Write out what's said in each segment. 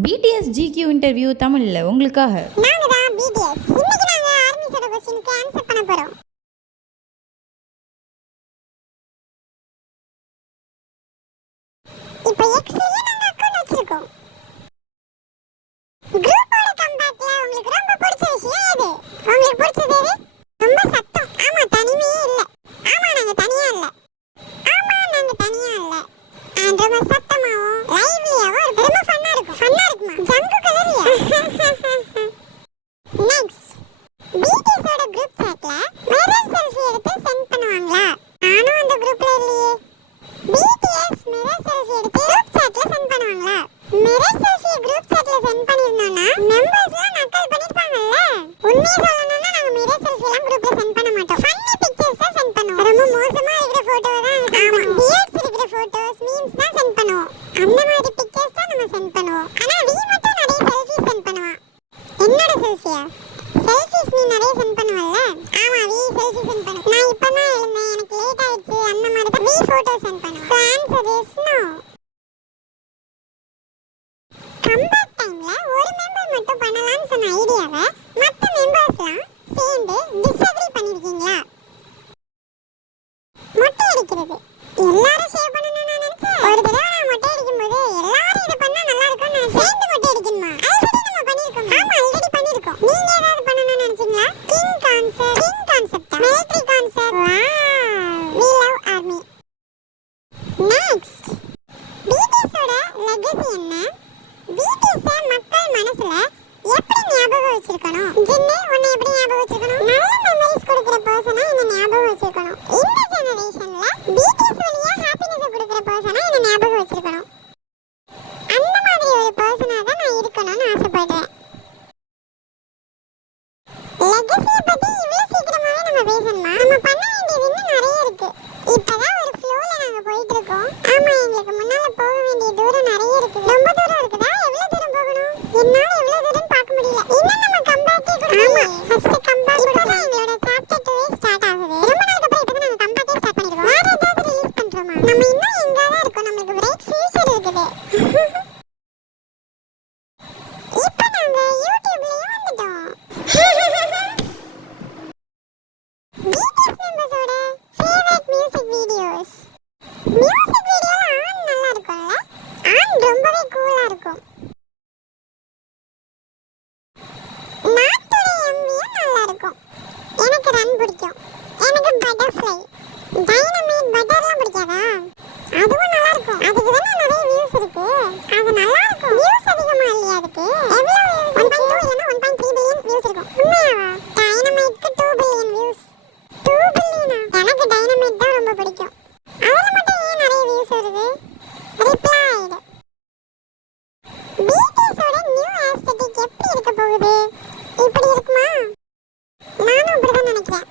BTS GQ interview தமிழ்ல உங்களுக்காக. நாங்க தான் BTS. இன்னைக்கு நாங்க ஆர்மிஸோட क्वेश्चनக்கு ஆன்சர் பண்ண போறோம். இப்போ எக்ஸ்ல நாங்க அக்கவுண்ட் வச்சிருக்கோம். குரூப்போட கம்பேக்ட்ல உங்களுக்கு ரொம்ப பிடிச்ச விஷயம் எது? உங்களுக்கு பிடிச்சது எது? ரொம்ப சத்தம். ஆமா, தனிமையே இல்ல. ஆமா, நாங்க தனியா இல்ல. ஆமா, நாங்க தனியா இல்ல. அண்ட் ரொம்ப சத்தமாவும் லைவ்லியாவும் ரொம்ப ஃபன்னா இருக்கும். ஃபன்னா இருக்குமா? ஜங்கு கலரியா? நெக்ஸ்ட், BTS-ஓட குரூப் சாட்ல மிரர் செல்ஃபி எடுத்து சென்ட் பண்ணுவாங்களா? நானும் அந்த குரூப்ல இல்லையே. BTS மிரர் செல்ஃபி எடுத்து குரூப் சாட்ல சென்ட் பண்ணுவாங்களா? மிரர் செல்ஃபி குரூப் சாட்ல சென்ட் பண்ணிருந்தோம்னா மெம்பர்ஸ்லாம் நக்கல் பண்ணிருப்பாங்கல்ல. உண்மையை சொல்லணும்னா நாங்க மிரர் செல்ஃபி எல்லாம் குரூப்ல சென்ட் பண்ண மாட்டோம். ஃபன்னி பிக்சர்ஸ் தான் சென்ட் பண்ணுவோம். ரொம்ப மோசமா இருக்கிற போட்டோ தான். ஆமா, பியர்ட்ஸ் இருக்கிற போட்டோஸ், மீம்ஸ் தான் சென்ட் பண்ணுவோம். அந்த மாதிரி பிக்சர்ஸ் தான் நம்ம சென்ட் பண்ணுவோம். ஆனா நீ மட்டும் நிறைய செல்ஃபி சென்ட் பண்ணுவா. என்னோட செல்ஃபியா? செல்ஃபிஸ் நீ நிறைய சென்ட் பண்ணுவல்ல? ஆமா, நீ செல்ஃபி சென்ட் பண்ணு. நான் இப்பதான் எழுந்தேன், எனக்கு லேட் ஆயிடுச்சு, அந்த மாதிரி தான் நீ போட்டோ சென்ட் பண்ணு. Answer is no. கம்பேக் டைம்ல ஒரு மெம்பர் மட்டும் பண்ணலாம்னு சொன்ன ஐடியாவை மற்ற மெம்பர்ஸ்லாம் சேர்ந்து டிஸ்அக்ரி பண்ணிருக்கீங்களா? மொட்டை அடிக்கிறது எல்லாரும் ஷேர் பண்ணணும்னு நான் நினைச்சேன். ஒரு தடவை நான் மொட்டை அடிக்கும்போது எல்லாரும் இதை பண்ணா நல்லா இருக்கும்னு நான் சேர்ந்து மொட்டை அடிக்கணுமா? ஆல்ரெடி நம்ம பண்ணிருக்கோம். ஆமா, ஆல்ரெடி பண்ணிருக்கோம். நீங்க ஏதாவது பண்ணணும்னு நினைச்சீங்களா? King concept, military concept. we love army. next, BTS-ஓட லெகசி என்ன? BTS-ஐ மக்கள் மனசுல எப்படி ஞாபகம் வச்சிருக்கணும்? ஜின்னு உன்னை எப்படி ஞாபகம் வச்சிருக்கணும்? நல்ல மெமரிஸ் கொடுக்கிற பர்சனா என்ன ஞாபகம் வச்சிருக்கணும். இந்த ஜெனரேஷன்ல BTS வழியா ஹாப்பினஸ் கொடுக்கிற பர்சனா என்ன ஞாபகம் வச்சிருக்கணும். அந்த மாதிரி ஒரு பர்சனா தான் நான் இருக்கணும்னு ஆசைப்படுறேன். லெகசியை பத்தி இவ்வளவு சீக்கிரமாவே நம்ம பேசணுமா? நம்ம பண்ண வேண்டியது இன்னும் நிறைய இருக்கு. இப்பதான் ஒரு ஃப்ளோல நாங்க போயிட்டு இருக்கோம். ஆமா, எங்களுக்கு முன்னால போக வேண்டிய தூரம் நிறைய இருக்கு. ரொம்ப தூரம் இருக்குதா? எவ்வளவு தூரம் போகணும்? என்னால எவ்வளவு தூரம் பார்க்க முடியல. இன்னும் நம்ம கம்பேக்கே கொடுக்கல. ஆமா, ஃபர்ஸ்ட் கம்பேக் இப்பதான் எங்களோட சாப்டர் 2 ஸ்டார்ட் ஆகுது. ரொம்ப நாளுக்கு அப்புறம் இப்பதான் நாங்க கம்பேக்கே ஸ்டார்ட் பண்ணிருக்கோம். வேற ஏதாவது ரிலீஸ் பண்றோமா? நம்ம இன்னும் எங்க தான் இருக்கோம். நமக்கு பிரைட் ஃபியூச்சர் இருக்குது. இப்போ நாங்க யூடியூப்லயே வந்துட்டோம். BTS மெம்பர்ஸோட ஃபேவரட் மியூசிக் வீடியோஸ். மியூசிக் வீடியோல ஆன் நல்லா இருக்கும்ல? ஆன் ரொம்பவே கூலா இருக்கும். நாட்டோட எம்வியும் நல்லா இருக்கும். எனக்கு ரன் பிடிக்கும். எனக்கு பட்டர்ஃப்ளை, டைனமைட், பட்டர்லாம் பிடிக்காதா? அதுவும் நல்லா இருக்கும். அதுக்கு தானே நிறைய வியூஸ் இருக்கு. அது நல்லா இருக்கும். வியூஸ் அதிகமா இல்லையா அதுக்கு? எவ்வளவு வியூஸ்? 1.2 இல்லனா 1.3 பில்லியன் வியூஸ் இருக்கும். உண்மையாவா? டைனமைட்க்கு 2 பில்லியன் வியூஸ். 2 பில்லியனா? எனக்கு டைனமைட் தான் ரொம்ப பிடிக்கும். அதுல மட்டும் ஏன் நிறைய வியூஸ் வருது? ரிப்ளைட். BTS-ஓட நியூ ஆஸ்தெடிக் எப்படி இருக்க போகுது? இப்படி இருக்குமா? நானும் அப்படிதான் நினைக்கிறேன்.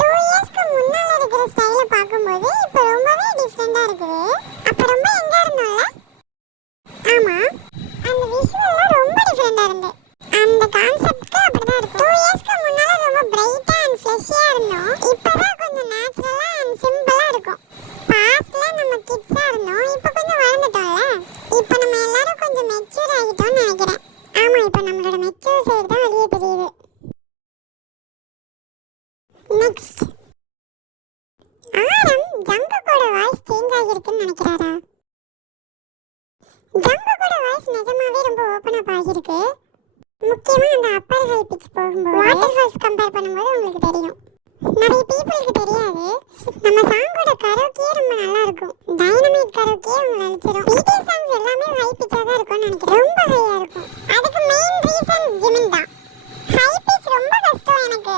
2 இயர்ஸ்க்கு முன்னால இருக்கிற ஸ்டைல பாக்கும்போது இப்போ ரொம்பவே டிஃபரெண்டா இருக்குது. அப்ப ரொம்ப எங்க இருந்தோம்ல? ஆமா, அந்த விஷுவல்லாம் ரொம்ப டிஃபரெண்டா இருந்து. அந்த கான்செப்ட்க்கு அப்படிதான் இருக்கும். 2 இயர்ஸ்க்கு முன்னால ரொம்ப பிரைட்டா அண்ட் ஃப்ளஷியா இருந்தோம். இப்பதான் கொஞ்சம் நேச்சுரலா அண்ட் சிம்பிளா இருக்கும். பாஸ்ட்ல நம்ம கிட்ஸா இருந்தோம். இப்போ கொஞ்சம் வளர்ந்துட்டோம்ல. இப்போ நம்ம எல்லாரும் கொஞ்சம் மெச்சூர் ஆகிட்டோம்னு நினைக்கிறேன். ஆமா, இப்போ நம்மளோட மெச்சூர் சைடு தான் வெளியே தெரியுது. நெக்ஸ்ட், ஆரம் ஜங்குக்கோட வாய்ஸ் சேஞ்ச் ஆகிருக்குன்னு நினைக்கிறாரா? ஜங்குக்கோட வாய்ஸ் நிஜமாவே ரொம்ப ஓபன் அப் ஆகிருக்கு. முக்கியமா அந்த அப்பர் ஹை பிட்ச் போகும்போது வாட்டர் ஃபால்ஸ் கம்பேர் பண்ணும்போது உங்களுக்கு தெரியும். நிறைய பீப்புளுக்கு தெரியாது. நம்ம சாங்கோட கரோக்கியே ரொம்ப நல்லா இருக்கும். டைனமைட் கரோக்கியே உங்களை அழிச்சிடும். BTS சாங்ஸ் எல்லாமே ஹை பிட்சா தான் இருக்கும்னு நினைக்கிறேன். ரொம்ப ஹையா இருக்கும். அதுக்கு மெயின் ரீசன் ஜிமின் தான். ஹை பிட்ச் ரொம்ப கஷ்டம் எனக்கு.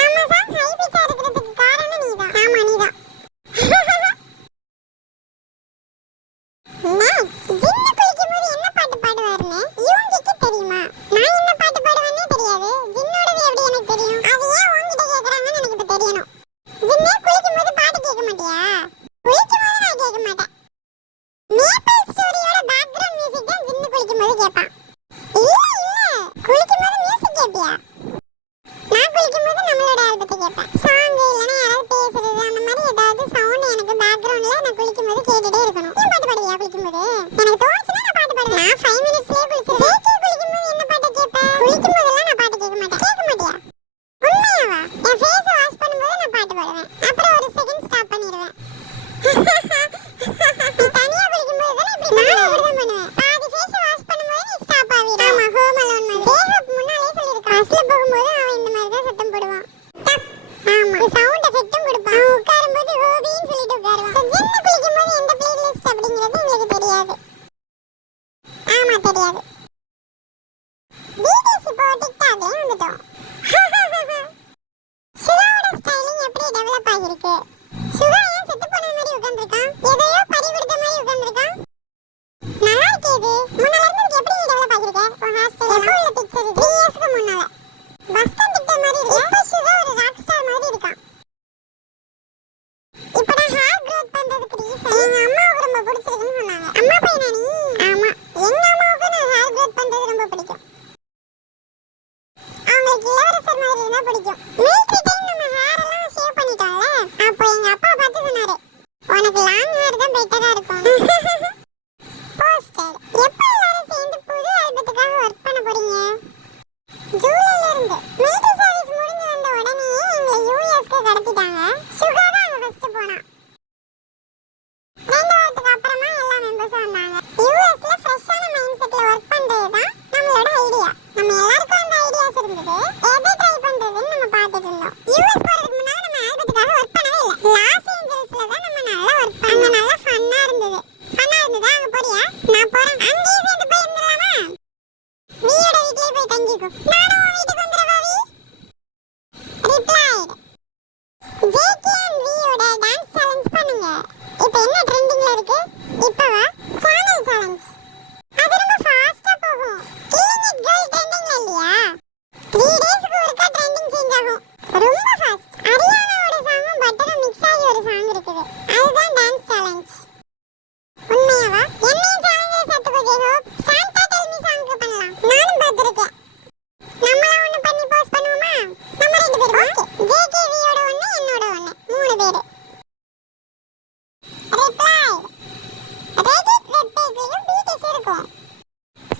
நம்ம சாங் ஹை பிட்சா இருக்கிறதுக்கு காரணம் நீதான். ஆமா, நீதான். நெக்ஸ்ட், ஜின்னு குளிக்கும்போது என்ன பாட்டு பாடுவாருன்னு யூங்கிக்கு தெரியுமா? நான் என்ன பாட்டு பாடுவேன்னே தெரியாது. ஜின்னோடது எப்படி எனக்கு தெரியும்? அது ஏன் உன்கிட்ட கேக்குறாங்கன்னு எனக்கு இப்ப தெரியணும். ஜின்னே குளிக்கும்போது பாட்டு கேட்க மாட்டியா? குளிக்கும்போது நான் கேட்க மாட்டேன். மேப்பிள் ஸ்டோரியோட பேக்ரவுண்ட் மியூசிக் தான் ஜின்னு குளிக்கும்போது கேட்பான். இல்ல, குளிக்கும்போது மியூசிக் கேட்பியா? நான் குளிக்கும்போது நம்மளோட ஆல்பத்தை கேட்பேன். சாங் இல்லைன்னா யாராவது பேசுறது அந்த மாதிரி ஏதாவது சவுண்ட் எனக்கு பேக்ரவுண்ட்ல நான் குளிக்கும்போது கேட்டுட்டே இருக்கணும். நீ பாட்டு பாடுவியா குளிக்கும்போது? எனக்கு தோணுச்சுன்னா நான் பாட்டு பாடுவேன். நான் 5 மினிட்ஸ்லயே குளிச்சிருவேன். குளிக்கும்போது என்ன பாட்டு கேட்ப? குளிக்கும்போதெல்லாம் நான் பாட்டு கேட்க மாட்டேன். கேட்க மாட்டியா? உண்மையாவா? என் ஃபேஸ் வாஷ் பண்ணும்போது நான் பாட்டு பாடுவேன். அப்புறம் ஒரு செகண்ட் ஸ்டாப் பண்ணிடுவேன். நீ தனியா குளிக்கும்போது தானே இப்படி நானும் அப்படிதான் பண்ணுவேன். பாதி ஃபேஸ் வாஷ் பண்ணும்போது நீ ஸ்டாப் ஆவீங்க. ஆமா, ஹோம் அலோன் மாதிரி. தேவப் முன்னாலே சொல்லிருக்கான். பஸ்ல போகும்போது அவன் இந்த மாதிரி தான் சத்தம் போடுவான். ஆமா, சவுண்ட் எஃபெக்ட்டும் கொடுப்பான். அவன் உட்காரும்போது ஹோபின்னு சொல்லிட்டு உட்காருவான். ஜின்னு குளிக்கும்போது எந்த பிளேலிஸ்ட் அப்படிங்கிறது எங்களுக்கு தெரியாது. ஆமா, தெரியாது. பிடிஎஸ் இப்போ டிக்டாக்ல வந்துட்டோம். சுகாவோட ஸ்டைலிங் எப்படி டெவலப் ஆகிருக்கு? சுகா ஏன் செத்து போன மாதிரி உட்கார்ந்திருக்கான்? எதையோ பறி கொடுத்த மாதிரி உட்கார்ந்திருக்கான். நல்லா இருக்கே இது. முன்னால இருந்ததுக்கு எப்படி டெவலப் ஆகிருக்கு? உன் ஹேர் ஸ்டைல் எப்போ உள்ள பிக்சர் இது? 3 இயர்ஸ்க்கு முன்னால. பஸ்கன் டிக்டாக் மாதிரி இருக்கு. இப்போ சுகா ஒரு ராக் ஸ்டார் மாதிரி இருக்கான். இப்போ நான் ஹேர் க்ரோத் பண்றதுக்கு ரீசன் எங்க அம்மாவுக்கு ரொம்ப பிடிச்சிருக்குன்னு சொன்னாங்க. அம்மா பையனா நீ? ஆமா, எங்க அம்மாவுக்கு நான் ஹேர் க்ரோத் பண்றது ரொம்ப பிடிக்கும். அவங்களுக்கு இளவரசர் மாதிரி இருந்தா பிடிக்கும். மிலிட்டரி டைம் நம்ம ஹேர் எல்லாம் ஷேவ் பண்ணிட்டோம்ல, அப்போ எங்க அப்பா பார்த்து சொன்னாரு, உனக்கு லாங் ஹேர் தான் பெட்டரா இருக்கும். போஸ்டர் எப்போ எல்லாரும் சேர்ந்து புது ஆல்பத்துக்காக ஒர்க் பண்ண போறீங்க? ஜூலைல இருந்து. மிலிட்டரி சர்வீஸ் முடிஞ்சு வந்த உடனே எங்களை யூஎஸ்க்கு கடத்திட்டாங்க. சுகா தான் அங்க ஃபர்ஸ்ட் போனா. 2 வாரத்துக்கு அப்புறமா எல்லா மெம்பர்ஸும் வந்தாங்க. யூஎஸ்ல ஃப்ரெஷ்ஷான மைண்ட் செட்ல ஒர்க் பண்றது தான் நம்மளோட ஐடியா. நம்ம எல்லாருக்கும் அந்த ஐடியாஸ் இருந்தது. எதை ட்ரை பண்றதுன்னு நம்ம பார்த்துட்டு இருந்தோம். யூஎஸ் போறதுக்கு முன்னால நம்ம ஆல்பத்துக்காக ஒர்க் பண்ணவே இல்லை. லாஸ் ஏஞ்சல்ஸ்ல தான் நம்ம நல்லா ஒர்க் பண்ணோம். அங்க நல்லா ஃபன்னா இருந்தது. அங்க போறியா? நான் போறேன். அங்கேயே சேர்ந்து போய் இருந்துடலாமா? நீயோட வீட்லயே போய் தங்கிக்கோ. நானும் உன் வீட்டுக்கு வந்துடுறேன். ரிப்ளைட் ஜேகே அண்ட் வியோட டான்ஸ் சேலஞ்ச் பண்ணுங்க. இப்போ என்ன ட்ரெண்டிங்ல இருக்கு? இப்பவா சேனல் சேலஞ்ச். அது ரொம்ப ஃபாஸ்டா போகும். கில்லிங் இட் கேர்ள் ட்ரெண்டிங்ல இல்லையா? 3 டேஸ்க்கு ஒருக்கா ட்ரெண்டிங் சேஞ்ச் ஆகும். ரொம்ப ஃபாஸ்ட். அரியானாவோட சாங்கும் பட்டரும் மிக்ஸ் ஆகி ஒரு சாங் இருக்குது. அதுதான் டான்ஸ் சேலஞ்ச். உண்மையாவா? என்னையும் சேலஞ்சில் சேர்த்துக்கோ ஜெய்ஹோப். சாண்டா டெல் மீ சாங்க்கு பண்ணலாம். நானும் பார்த்துருக்கேன். நம்மளாம் ஒன்று பண்ணி போஸ்ட் பண்ணுவோமா? நம்ம 2 பேரும். ஓகே. ஜேகேவியோட ஒன்று, என்னோட ஒன்று. 3 பேர். ரிப்ளை ரெடிட் வெப் பேஜ்லயும் பிடிஎஸ் இருக்கும்.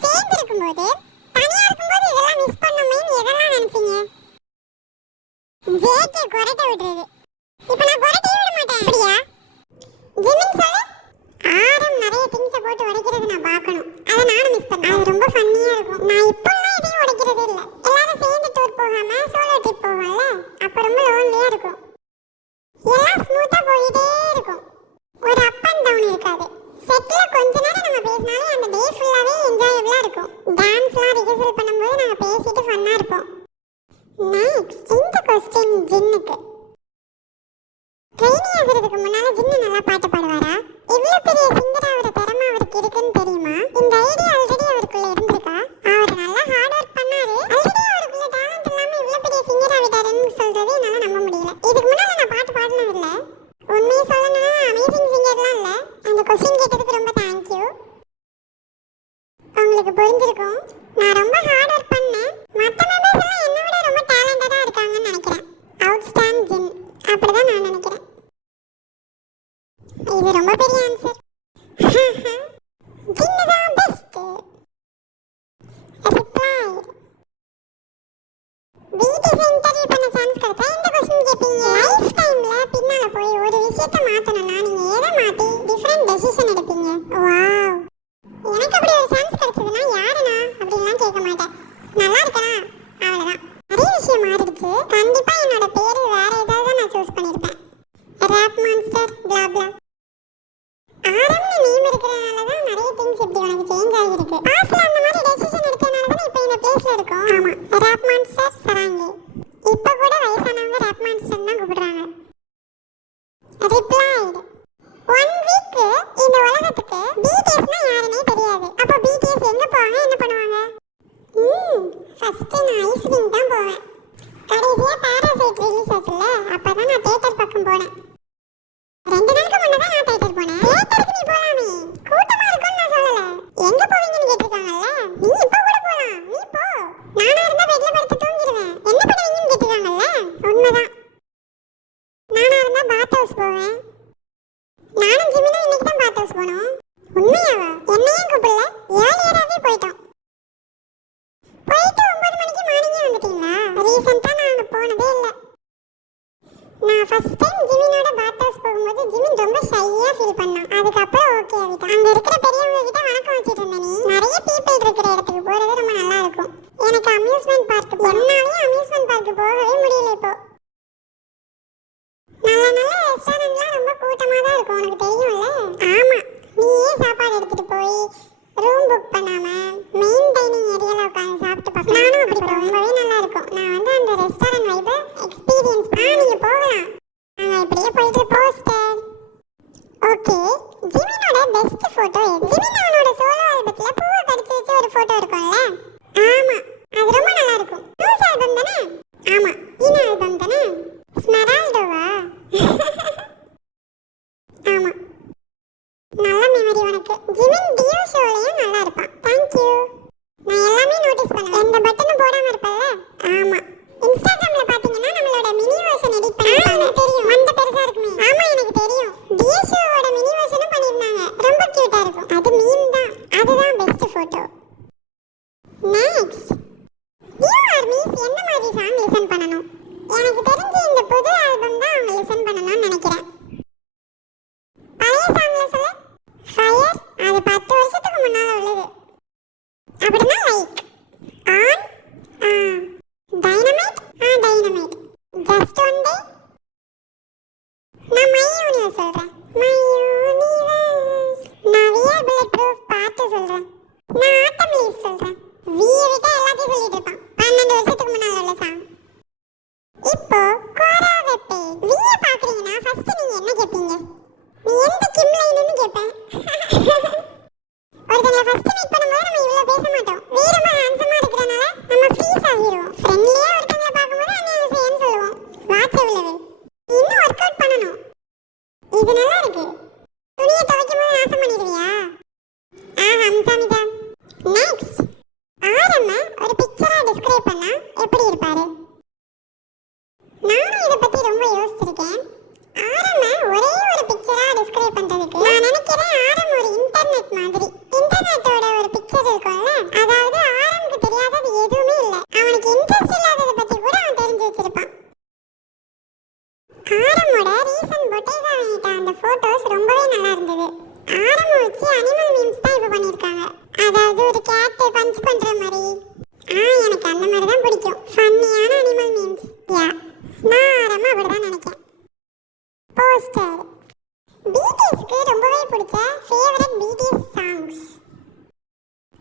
சேர்ந்து இருக்கும்போது தனியா இருக்கும்போது இதெல்லாம் மிஸ் பண்ணோமேன்னு எதெல்லாம் நினைச்சீங்க? ஜேகே கொரட்டை விடுறது. இப்போ நான் கொரட்டையே விட மாட்டேன். அப்படியா? ஜிமின் சொல்லு. ஆரம் நிறைய திங்ஸை போட்டு உடைக்கிறது நான் பார்க்கணும். அதை நானும் மிஸ் பண்ணேன். அது ரொம்ப ஃபன்னியா இருக்கும். நான் இப்போல்லாம் எதையும் உடைக்கிறது இல்லை. எல்லாரும் சேர்ந்து டூர் போகாம சோலோ ட்ரிப் போவோம்ல, அப்போ ரொம்ப லோன்லியா இருக்கும். எல்லாம் ஸ்மூத்தா போயிட்டே இருக்கும். ஒரு அப் அண்ட் டவுன் இருக்காது. செட்ல கொஞ்ச நேரம் நம்ம பேசினாலே அந்த டே ஃபுல்லாவே என்ஜாயபிளா இருக்கும். டான்ஸ்லாம் ரிஹர்சல் பண்ணும்போது நாங்க பேசிட்டு ஃபன்னா இருப்போம். நெக்ஸ்ட் இந்த क्वेश्चन ஜின்னுக்கு. ட்ரெயினி ஆகிறதுக்கு முன்னால ஜின்னு நல்லா பாட்டு பாடுவாரா? இவ்வளவு பெரிய சிங்கர் ஆகிற திறமை அவருக்கு இருக்குன்னு தெரியுமா? இந்த ஐடியா ஆல்ரெடி அவருக்குள்ள இருந்திருக்கா? அவர் நல்லா ஹார்ட் ஒர்க் பண்ணாரு. ஆல்ரெடி அவருக்குள்ள டேலண்ட் இல்லாம இவ்வளவு பெரிய சிங்கர் ஆகிட்டாருன்னு சொல்றது என்னால நம்ப முடியல. இதுக்கு முன்னால நான் பாட்டு பாடினது இல்ல. உண்மையை சொல்லணும்னா அமேசிங் சிங்கர்லாம் இல்ல. அந்த क्वेश्चन கேட்டதுக்கு ரொம்ப தேங்க்யூ. உங்களுக்கு புரிஞ்சிருக்கும். நான் ரொம்ப ஹார்ட் ஒர்க் பண்ணேன். மற்ற மெம்பர்ஸ் எல்லாம் என்னை விட ரொம்ப டேலண்டடா இருக்காங்கன்னு நினைக்கிறேன். அவுட்ஸ்டாண்ட் ஜின் அப்படிதான் நான் நினைக்கிறேன். இது ரொம்ப பெரிய ஆன்சர். ஜின்னு தான் பெஸ்ட். ரிப்ளை பிடிஎஸ் இன்டர்வியூ பண்ண சான்ஸ் கிடைச்சா இந்த क्वेश्चन கேட்பீங்க. லைஃப் டைம்ல பின்னால போய் ஒரு விஷயத்தை மாத்தணும்னா நீங்க எதை மாத்தி டிஃபரெண்ட் டெசிஷன் எடுப்பீங்க? வாவ், எனக்கு அப்படி ஒரு சான்ஸ் கிடைச்சதுன்னா யாருனா அப்படின்லாம் கேட்க மாட்டேன். நல்லா இருக்கனா அவ்வளவுதான். நிறைய விஷயம் மாறிடுச்சு. கண்டிப்பா என்னோட பேரு வேற ஏதாவது நான் சூஸ் பண்ணிருப்பேன். Rap monster blah blah. ஆரம்னு நேம் இருக்கிறனால தான் நிறைய திங்ஸ் இப்படி உனக்கு சேஞ்ச் ஆகிருக்கு. பாஸ்ட்ல அந்த மாதிரி டெசிஷன் எடுத்தனால தான் இப்போ இந்த பிளேஸ்ல இருக்கோம். ஆமா, ராப் மான்ஸ்டர் சராங்கே. இப்போ கூட வயசானவங்க ராப் மான்ஸ்டர் தான் கூப்பிடுறாங்க. ரிப்ளைட் 1 வீக் இந்த உலகத்துக்கு பிடிஎஸ்னா யாருன்னே தெரியாது. அப்போ பிடிஎஸ் எங்க போவாங்க, என்ன பண்ணுவாங்க? ஃபர்ஸ்ட் நான் ஐஸ்கிரீம் தான் போவேன். கடைசியா பாராசைட் ரிலீஸ் ஆச்சுல, அப்பதான் நான் தியேட்டர் பக்கம் போனேன். 2 நாளுக்கு முன்ன தான் நான் தியேட்டர் போனேன். தியேட்டருக்கு நீ போலாமே, கூட்டமா இருக்குன்னு நான் சொல்லல. எங்க போவீங்கன்னு கேட்டிருக்காங்கல்ல, நீ இப்போ கூட போலாம், நீ போ. நானா இருந்தா பெட்ல படுத்து தூங்கிடுவேன். என்ன பண்ணுவீங்கன்னு கேட்டிருக்காங்கல்ல, உண்மைதான். நானா இருந்தா பாத் ஹவுஸ் போவேன். நானும் ஜிமினும் இன்னைக்கு தான் பாத் ஹவுஸ் போனோம். உண்மையாவா? என்னையும் கூப்பிடல, ஏர்லியராகவே போயிட்டோம். ஃபீல் பண்ணோம். அதுக்கப்புறம் ஓகே ஆகிட்டோம். அங்க இருக்கிற பெரியவங்க கிட்ட வணக்கம் வச்சிட்டு இருந்த நீ நிறைய பீப்பிள் இருக்கிற இடத்துக்கு போறது ரொம்ப நல்லா இருக்கும். எனக்கு அம்யூஸ்மெண்ட் பார்க் என்னாலயும் அம்யூஸ்மெண்ட் பார்க் போகவே முடியல இப்போ. நல்ல நல்ல ரெஸ்டாரண்ட்லாம் ரொம்ப கூட்டமா தான் இருக்கும், உனக்கு தெரியும்ல? ஆமா, நீயே சாப்பாடு எடுத்துட்டு போய் ரூம் புக் பண்ணாம மெயின் டைனிங் ஏரியால உட்கார்ந்து சாப்பிட்டு பார்க்க நானும் அப்படி ரொம்பவே நல்லா இருக்கும். நான் வந்து அந்த ரெஸ்டாரண்ட் வைபை எக்ஸ்பீரியன்ஸ் நீங்க போகலாம். நாங்க இப்படியே போயிட்டு போஸ்டர். ஓகே, ஜிமினோட பெஸ்ட் போட்டோ எது? ஜிமின் அவனோட சோலோ ஆல்பத்துல பூவை கடிச்சு வச்சு ஒரு போட்டோ இருக்கும்ல? ஆமா, அது ரொம்ப நல்லா இருக்கும். நியூஸ் ஆல்பம் தானே? ஆமா, ஈன ஆல்பம் தானே? ஸ்மெரால்டோவா? ஆமா, நல்ல மெமரி உனக்கு. ஜிமின் டியோ ஷோலயும் நல்லா இருப்பான். Thank you. நான் எல்லாமே நோட்டீஸ் பண்ணுவேன். எந்த பட்டனும் போடாம இருப்பல்ல? ஆமா. இன்ஸ்டாகிராம்ல பாத்தீங்கன்னா நம்மளோட மினி வெர்ஷன் எடிட் பண்ணிருக்காங்க. தெரியும், மண்ட பெருசா இருக்குமே. ஆமா, எனக்கு தெரியும். டியோ ஷோவோட மினி வெர்ஷனும் பண்ணிருந்தாங்க. ரொம்ப கியூட்டா இருக்கும். அது மீம் தான். அதுதான் best photo. Next, new armies என்ன மாதிரி சாங் லிசன் பண்ணணும்? எனக்கு தெரிஞ்சு இந்த புது ஆல்பம் தான் அவங்க லிசன் பண்ணணும்னு நினைக்கிறேன். பழைய சாங்ல சொல்ல ஃபயர், அது 10 வருஷத்துக்கு முன்னால உள்ளது. அப்படின்னா like on dynamite dynamite just one day. நான் மை யூனிவர்ஸ் சொல்றேன். My universe. நான் வியர் புல்லட் ப்ரூஃப் பாட்டு சொல்றேன். நான் ஆட்டம் லீஃப் சொல்றேன். விய விட்ட எல்லாத்தையும் சொல்லிட்டு இருப்பான். 12 வருஷத்துக்கு முன்னால உள்ள சாங். இப்போ கோரா வெப்பே விய பாக்குறீங்கன்னா ஃபர்ஸ்ட் நீங்க என்ன கேப்பீங்க? நீ எந்த கிம் லைன்னு கேப்பேன். ஒருத்தங்கள ஃபர்ஸ்ட் மீட் பண்ணும்போது நம்ம இவ்வளவு பேச மாட்டோம். நீ ரொம்ப ஹேண்ட்ஸமா இருக்கறனால நம்ம ஃப்ரீஸ் ஆகிடுவோம். ஃப்ரெண்ட்லியா ஒருத்தங்கள பாக்கும்போது அநியாயம் சொல்லுவோம். வாட்ச் எவ்வளவு? நீ இன்னும் ஒர்க் அவுட் பண்ணணும். இது நல்லா இருக்கு. துணியை துவைக்கும்போது நாசம் பண்ணிடுவியா? ஹம்சாமிதா. நெக்ஸ்ட், ஆரம்ப ஒரு பிக்சரா டிஸ்கிரைப் பண்ணா எப்படி இருப்பாரு? நானும் இதை பத்தி ரொம்ப யோசிச்சிருக்கேன். ஆரம்ப ஒரே ஒரு பிக்சரா டிஸ்கிரைப் பண்றதுக்கு நான் நினைக்கிறேன் ஆரம் ஒரு இன்டர்நெட் மாதிரி. இன்டர்நெட்டோட ஒரு பிக்சர் இருக்கும்ல, அதாவது ஆரம்புக்கு தெரியாதது எதுவுமே இல்ல. அவனுக்கு இன்ட்ரெஸ்ட் இல்லாததை பத்தி கூட அவன் தெரிஞ்சு வச்சிருப்பான். ஆரமோட ரீசன்ட் பொட்டேகா வாங்கிட்ட அந்த போட்டோஸ் ரொம்பவே நல்லா இருந்தது. ஆரம் வச்சு அனிமல் மீம்ஸ் தான் இப்ப பண்ணிருக்காங்க. அதாவது ஒரு கேட் பஞ்ச் பண்ற மாதிரி. எனக்கு அந்த மாதிரி தான் பிடிக்கும், ஃபன்னியான அனிமல் மீம்ஸ். யா, நான் ஆரமா அப்படிதான் நினைக்கிறேன். போஸ்டர். பிடிஎஸ்க்கு ரொம்பவே பிடிச்ச favourite BTS songs.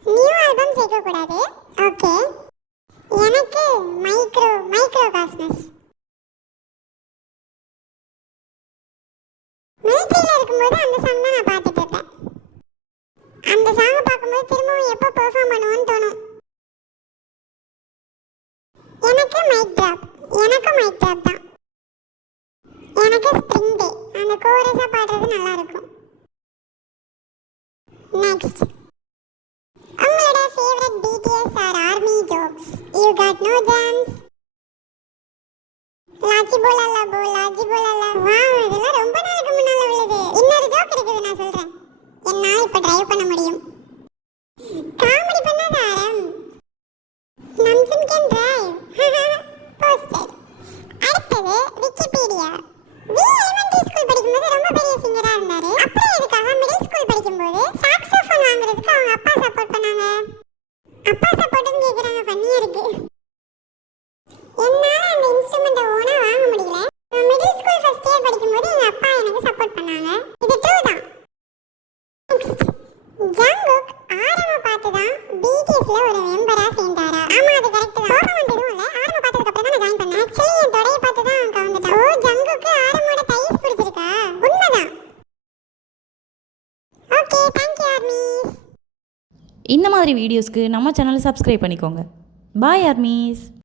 New album சேர்க்க கூடாது. ஓகே, எனக்கு மைக்ரோ காஸ்மஸ். மிலிட்டரியில இருக்கும்போது அந்த சாங் தான் நான் பார்த்துட்டு இருப்பேன். அந்த சாங்கை பார்க்கும்போது திரும்பவும் எப்போ பெர்ஃபார்ம் பண்ணுவோன்னு தோணும். எனக்கு மைக் ட்ராப் தான். எனக்கு ஸ்ப்ரிங் டே, அந்த கோரஸா பாடுறது நல்லா இருக்கும். நெக்ஸ்ட், உங்களோட favourite BTS or army jokes. You got no jams. லாச்சி போலலா போ லாச்சி போலலா. வாவ், இதெல்லாம் ரொம்ப நாளுக்கு முன்னால உள்ளது. இன்னொரு ஜோக் இருக்குது, நான் சொல்றேன். என்னால இப்ப டிரைவ் பண்ண முடியும். காமெடி பண்ணாத ஆரம். நம்சன் கேன் டிரைவ். போஸ்டர். அடுத்தது விக்கிபீடியா. வி எலிமெண்டரி ஸ்கூல் படிக்கும்போது ரொம்ப பெரிய சிங்கரா இருந்தாரு. அப்புறம் எதுக்காக மிடில் ஸ்கூல் படிக்கும்போது சாக்ஸோஃபோன் வாங்குறதுக்கு அவங்க அப்பா சப்போர்ட் பண்ணாங்க. அப்பா சப்போர்ட்னு கேக்குறாங்க, ஃபன்னியா இருக்கு. என்னால அந்த இன்ஸ்ட்ருமெண்ட்டை ஓனா வாங்க முடியல. நான் மிடில் ஸ்கூல் ஃபர்ஸ்ட் இயர் படிக்கும்போது எங்க அப்பா எனக்கு சப்போர்ட் பண்ணாங்க. இது ட்ரூ தான். நெக்ஸ்ட், ஜங்குக் ஆரம்ப பார்த்து தான் பிடிஎஸ்ல ஒரு மெம்பரா சேர்ந்தாரா? ஆமா, அது கரெக்ட் தான். கோபம் வந்ததும் இல்ல, ஆரம்ப பார்த்ததுக்கு அப்புறம் தான் நான் ஜாயின் பண்ணேன். ஆக்சுவலி என் தொடைய பார்த்து தான் அவன் கவுந்துட்டான். ஓ, ஜங்குக்கு ஆரமோட தைஸ் பிடிச்சிருக்கா? உண்மைதான். Okay, thank you armies. இந்த மாதிரி வீடியோஸ்க்கு நம்ம சேனலை சப்ஸ்கிரைப் பண்ணிக்கோங்க. பாய் ஆர்மீஸ்.